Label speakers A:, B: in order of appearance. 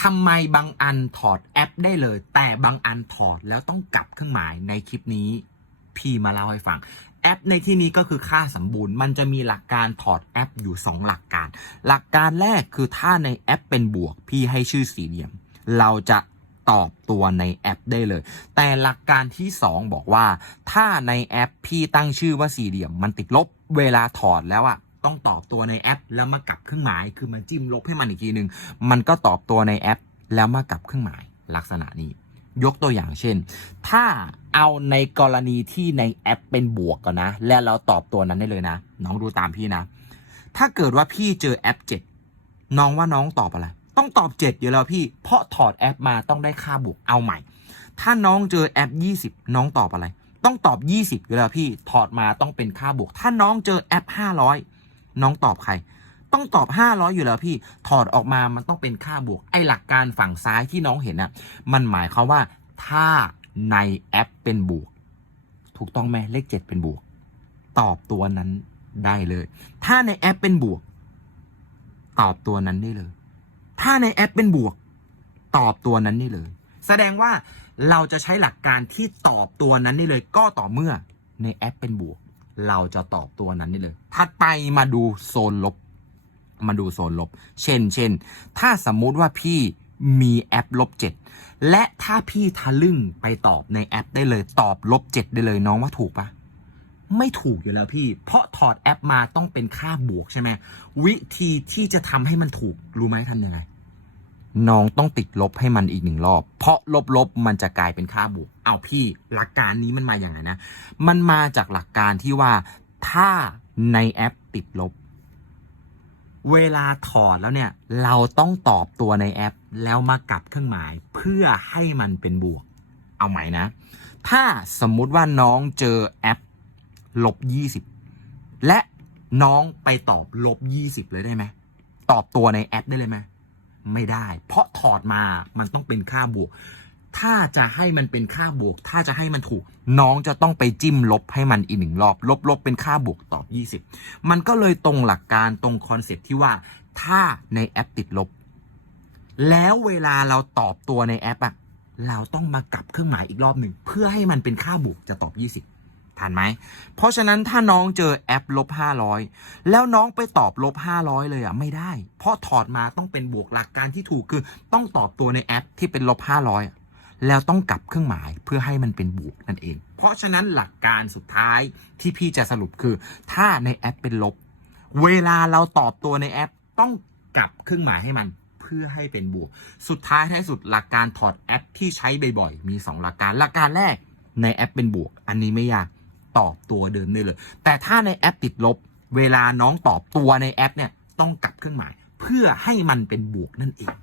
A: ทำไมบางอันถอดแอปได้เลย แต่บางอันถอดแล้วต้องกลับเครื่องหมายในคลิปนี้ พี่มาเล่าให้ฟัง แอปในที่นี้ก็คือค่าสมบูรณ์ มันจะมีหลักการถอดแอปอยู่ 2 หลักการ หลักการแรกคือถ้าในแอปเป็นบวก พี่ให้ชื่อสี่เหลี่ยม เราจะตอบตัวในแอปได้เลย แต่หลักการที่ 2 บอกว่า ถ้าในแอปพี่ตั้งชื่อว่าสี่เหลี่ยมมันติดลบเวลาถอดแล้วอะ ต้องตอบตัวในแอป แล้วมากับเครื่องหมาย คือมันจิ้มลบให้มันอีกทีหนึ่งมันก็ตอบตัวในแอป แล้วมากับเครื่องหมายลักษณะนี้ ยกตัวอย่างเช่น ถ้าเอาในกรณีที่ในแอปเป็นบวกก่อนนะ และเราตอบตัวนั้นได้เลยนะ น้องดูตามพี่นะ ถ้าเกิดว่าพี่เจอแอป 7 น้องว่าน้องตอบอะไร ต้องตอบ 7 อยู่แล้วพี่ เพราะถอดแอปมาต้องได้ค่าบวกเอาใหม่ ถ้าน้องเจอแอป 20 น้องตอบอะไร ต้องตอบ 20อยู่แล้วพี่ ถอดมาต้องเป็นค่าบวก ถ้าน้องเจอแอป 500 น้องตอบใคร ต้องตอบ 500 อยู่แล้วพี่ถอดออกมามันต้องเป็นค่าบวก ไอหลักการฝั่งซ้ายที่น้องเห็นน่ะ มันหมายความว่าถ้าในแอปเป็นบวก ถูกต้องไหมเลข 7 เป็นบวก ตอบตัวนั้นได้เลย ถ้าในแอปเป็นบวก ตอบตัวนั้นได้เลย ถ้าในแอปเป็นบวก ตอบตัวนั้นได้เลย แสดงว่าเราจะใช้หลักการที่ตอบตัวนั้นได้เลย ก็ต่อเมื่อในแอปเป็นบวก เราจะตอบตัวนั้นได้เลย ถัดไปมาดูโซนลบ มาดูโซนลบ เช่น เช่น ถ้าสมมุติว่าพี่มีแอปลบเจ็ดและถ้าพี่ทะลึ่งไปตอบในแอปได้เลย ตอบลบเจ็ดได้เลยน้องว่าถูกปะไม่ถูกอยู่แล้วพี่ เพราะถอดแอปมาต้องเป็นค่าบวกใช่ไหม วิธีที่จะทำให้มันถูกรู้ไหมทำยังไง น้องต้องติดลบให้มันอีกหนึ่งรอบ เพราะลบลบๆมันจะกลายเป็นค่าบวก เอาพี่หลักการนี้มันมาอย่างไงนะ มันมาจากหลักการที่ว่าถ้าในแอปติดลบ เวลาถอดแล้วเนี่ย เราต้องตอบตัวในแอป แล้วมากลับเครื่องหมาย เพื่อให้มันเป็นบวก เอาใหม่นะ ถ้าสมมุติว่าน้องเจอแอปลบยี่สิบและน้องไปตอบลบยี่สิบเลยได้ไหม ตอบตัวในแอปได้เลยไหม ไม่ได้ เพราะถอดมามันต้องเป็นค่าบวก ถ้าจะให้มันเป็นค่าบวก ถ้าจะให้มันถูก น้องจะต้องไปจิ้มลบให้มันอีกหนึ่งรอบ ลบลบเป็นค่าบวกตอบ 20 มันก็เลยตรงหลักการตรงคอนเซ็ปที่ว่า ถ้าในแอปติดลบ แล้วเวลาเราตอบตัวในแอปอะเราต้องมากลับเครื่องหมายอีกรอบหนึ่งเพื่อให้มันเป็นค่าบวกจะตอบ 20 ทันไหม เพราะฉะนั้นถ้าน้องเจอแอปลบ 500 แล้วน้องไปตอบลบ 500 เลยอะไม่ได้ เพราะถอดมาต้องเป็นบวกหลักการที่ถูกคือต้องตอบตัวในแอปที่เป็นลบ 500อะแล้วต้องกลับเครื่องหมายเพื่อให้มันเป็นบวกนั่นเอง เพราะฉะนั้นหลักการสุดท้ายที่พี่จะสรุปคือ ถ้าในแอปเป็นลบ เวลาเราตอบตัวในแอปต้องกลับเครื่องหมายให้มันเพื่อให้เป็นบวก สุดท้ายท้ายสุดหลักการถอดแอปที่ใช้บ่อยๆ มี 2 หลักการ หลักการแรกในแอปเป็นบวก อันนี้ไม่ยาก ตอบตัวเดิมได้เลย แต่ถ้าในแอปติดลบ เวลาน้องตอบตัวในแอปเนี่ยต้องกลับเครื่องหมาย เพื่อให้มันเป็นบวกนั่นเอง